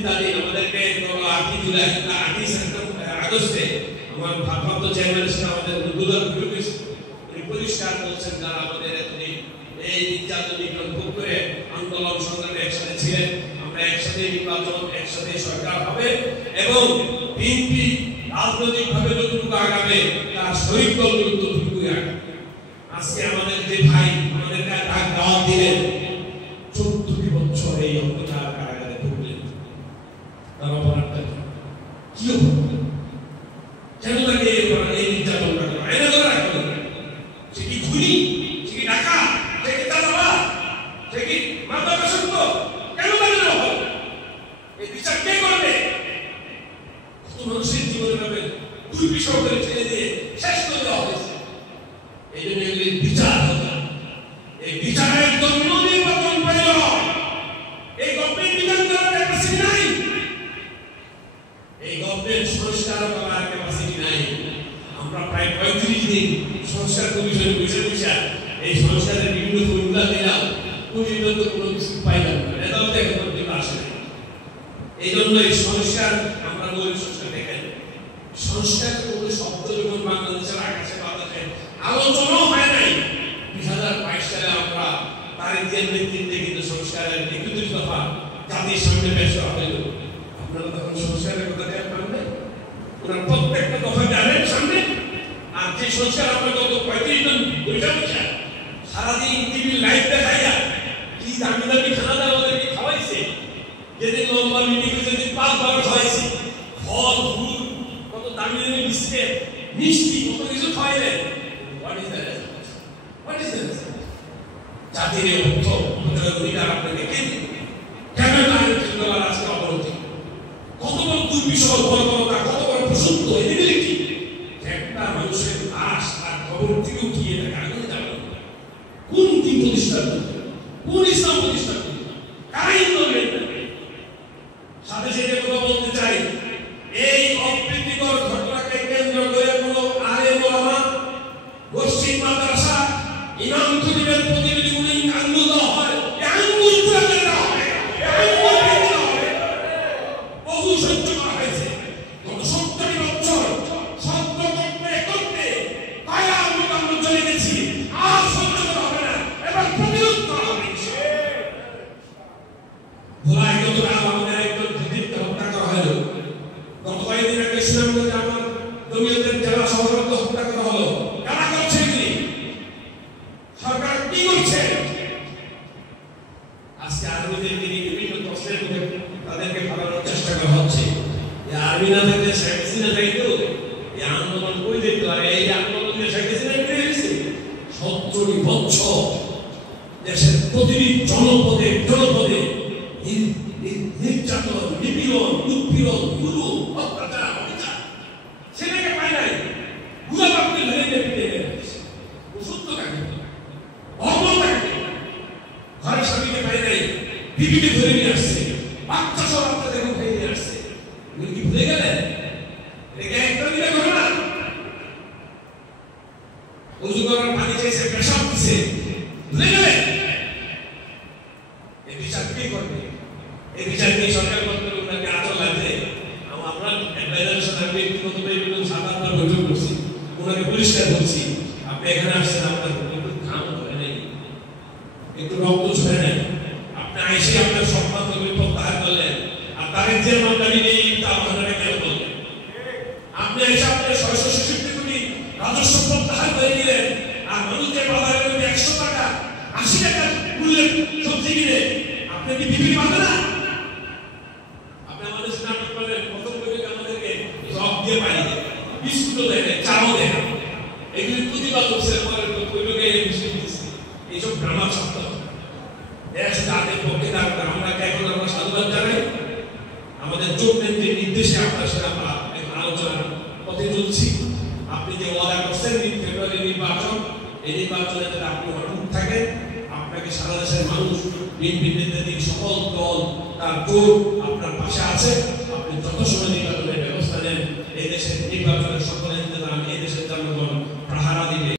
ইত্যাদি আমাদেরকে 8 জুলাই 8 আগস্টে আমার ভারপ্রাপ্ত চেয়ারম্যান আমাদের দুলাল পরিষ্কার বলছেন যারা আমাদের এতদিন এই নির্যাতন ভোগ করে আন্দোলন সংগ্রামে একসাথে ছিলেন, আমরা একসাথে নির্বাচন একসাথে সরকার হবে এবং বিএনপি রাজনৈতিকভাবে যতটুকু আগাবে তার শহীদ দল ততটুকু আগাবে। আজকে আমাদের যে ভাই আমাদের ডাক দাওয়াত দিলেন 14 বছর এই অত্যাচার কারাগারে ভুগলেন, তার অপরাধটা কি হবে? কেন তাকে এই নির্যাতনটা করা আইনা ধরে রাখতে হবে? সে কি খুনি? সে কি ডাকাত? সে কি চাঁদাবাজ? সে কি মাদকাসক্ত? কেন তাকে দেওয়া হবে? এই বিচার কে করবে? কত মানুষের জীবনে ভাবে দুই বিষয় করে ছেড়ে দিয়ে শেষ করে দেওয়া হয়েছে। এই জন্য এগুলির বিচার হতো। এই বিচারের জন্য নির্বাচন প্রয়োজন। এই গভর্নমেন্ট বিধান করার ক্যাপাসিটি নাই, এই গভর্নমেন্ট সংস্কার করার ক্যাপাসিটি নাই। আমরা প্রায় 35 দিন সংস্কার কমিশনে বসে বসে এই সংস্কারের বিভিন্ন ফর্মুলা দিলাম, পরিণত কোনো কিছু পাইলাম না, এটাও তো এখন পর্যন্ত আসে না। এই জন্য এই সংস্কার আমরা বলি সংস্কার দেখেন, সংস্কার কোনো শব্দ যখন বাংলাদেশের আকাশে বাতাসে আলোচনাও হয় নাই। 2022 সালে আমরা তারিখ দিয়ে নেতৃত্বে কিন্তু সংস্কারের 31 দফা জাতির সামনে পেশ করা হইল। আপনারা তখন সংস্কারের কথা টের পান নাই? ওনার প্রত্যেকটা দফা জানেন সামনে, আর যে সংস্কার আমরা গত 35 জন বৈঠা বসে সারাদিন টিভি লাইভ দেখাইয়া কি দামি দামি খানা দাওয়া আমাদেরকে খাওয়াইছে, যেদিন লম্বা মিটিং হয়েছে সেদিন 5-12 খাওয়াইছে, ফল ফুল কত দামি দামি বিস্কিট মিষ্টি কত কিছু খাওয়াইলেন। What is that? What is that? জাতির অর্থ অধিকার আপনাকে কে দিবে? কেন তাদের চিন্তাধারা আজকে অবনতি? কত বড় দুর্বিষহ বর্বরতা, কত বড় প্রসূত এবিলিটি! একটা মানুষের আশ আর খবর থেকে উঠিয়ে এটাকে আগুনে যাবে। কোন দিন প্রতিষ্ঠা করবে? কোন ইসলাম প্রতিষ্ঠা করবে? কারাই করবে? সাথে সাথে কথা বলতে চাই, এই অপ্রীতিকর ঘটনাকে কেন্দ্র করে কোনো আলেম ওলামা, মসজিদ মাদ্রাসা, ইমাম খতিবের প্রতিনিধি গুলি আঙ্গুল দেওয়া হয়, আঙ্গুল পুরা করে দেওয়া হবে, আঙ্গুল ভেঙে দেওয়া হবে। বহু সহ্য করা হয়েছে গত 70 বছর, সত্য করতে করতে কায়ার মতো আমরা চলে গেছি। আর সহ্য করা হবে না, এবার প্রতিরোধ করা হবে। ভোলায় গতকাল আমাদের একজন খতিবকে হত্যা করা হলো। গত কয়েকদিন আগে সুনামগঞ্জে আমার জমিয়তের জেলা সভাপতি হত্যা করা হলো। কারা করছে এগুলি? সরকার কি করছে? আজকে আর্মিদের বিভিন্ন প্রশ্নের মধ্যে তাদেরকে ভাবানোর চেষ্টা করা হচ্ছে। এই আর্মি না থাকলে শেখ হাসিনা যাইতো, এই আন্দোলন কই যেত? আর এই আন্দোলনে শেখ হাসিনা বেড়ে গেছে 70 বছর দেশের প্রতিটি জনপদে জনপদে নির্যাতন, নিপীড়ন, উৎপীড়ন, গুরু, অত্যাচার, অবিচার। ছেলেকে পায় নাই, বুড়া বাপকে ধরে নিয়ে পিটে গেছে। ওষুধ তো কাকে? অমলতা কাকে? ঘরে স্বামীকে পায় নাই, বিবিকে ধরে নিয়ে আসছে, বাচ্চা সব আপনাদের উঠে নিয়ে আসছে। এগুলো কি ভুলে গেলেন? এটা একটা দিনে ঘটনা। উজু করার পানি চাইছে, পেশাব দিছে, ভুলে গেলেন? এই বিচার কে করবে? এই বিচার নিয়ে সরকার করতে ওনাকে আচল লাগছে। আমরা অ্যাডভাইজারের সাথে ব্যক্তিগতভাবে বিভিন্ন 7-8বার বৈঠক করছি, ওনাকে পরিষ্কার বলছি, আপনি এখানে আসছেন, আপনার একটু ঘাম ধরে নেই, একটু রক্ত ঝরে নেই, আপনি আইসে আপনার সম্মান করবেন প্রত্যাহার করলেন, আর তারেক যে মামলাটি নেই তা আপনারা কেন বললেন? আপনি এসে আপনার 666 কোটি রাজস্ব প্রত্যাহার করে নিলেন, আর মানুষের বাজারে 100 টাকা 80 টাকা মূল্যের সবজি কিনে আপনি কি বিক্রি পাবেন না? আপনি আমাদের নাটক করেন, প্রথম করে আমাদেরকে সব দিয়ে পাই দেন, বিস্কুটও দেন, চাও দেন, এগুলি প্রতিবাদ করছে আমাদের পরিবারে এইসব ড্রামা শব্দ দেশ তাদের পক্ষে থাকবে। আমরা এখন আমরা সাধুবাদ জানাই, আমাদের চোখ নেত্রীর নির্দেশে আপনার সাথে আমরা আলোচনার পথে চলছি। আপনি যে ওয়াদা করছেন ফেব্রুয়ারি নির্বাচন, এই নির্বাচনে যাতে আপনি অটুট থাকেন, আপনাকে সারা দেশের মানুষ বিএনপি নেতৃত্বাধীন সকল দল তার জোর আপনার পাশে আছে। আপনি যত সময় নির্বাচনের ব্যবস্থা নেন, এই দেশের নির্বাচনের সকল ইন্তজাম এই দেশের জনগণ পাহারা দিবে।